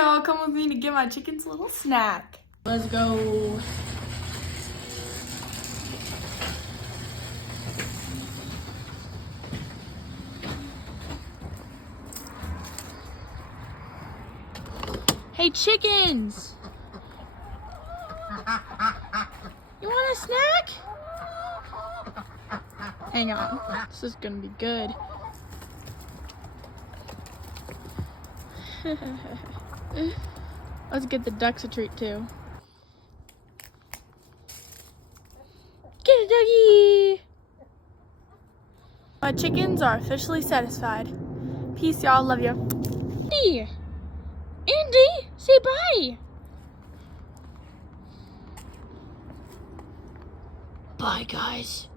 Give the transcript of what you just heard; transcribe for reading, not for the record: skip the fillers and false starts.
y'all, come with me to get my chickens a little snack. Let's go. Hey, chickens! You want a snack? Hang on, this is gonna be good. Let's get the ducks a treat too. Get it, doggy! My chickens are officially satisfied. Peace, y'all. Love you. Andy! Andy! Say bye! Bye, guys.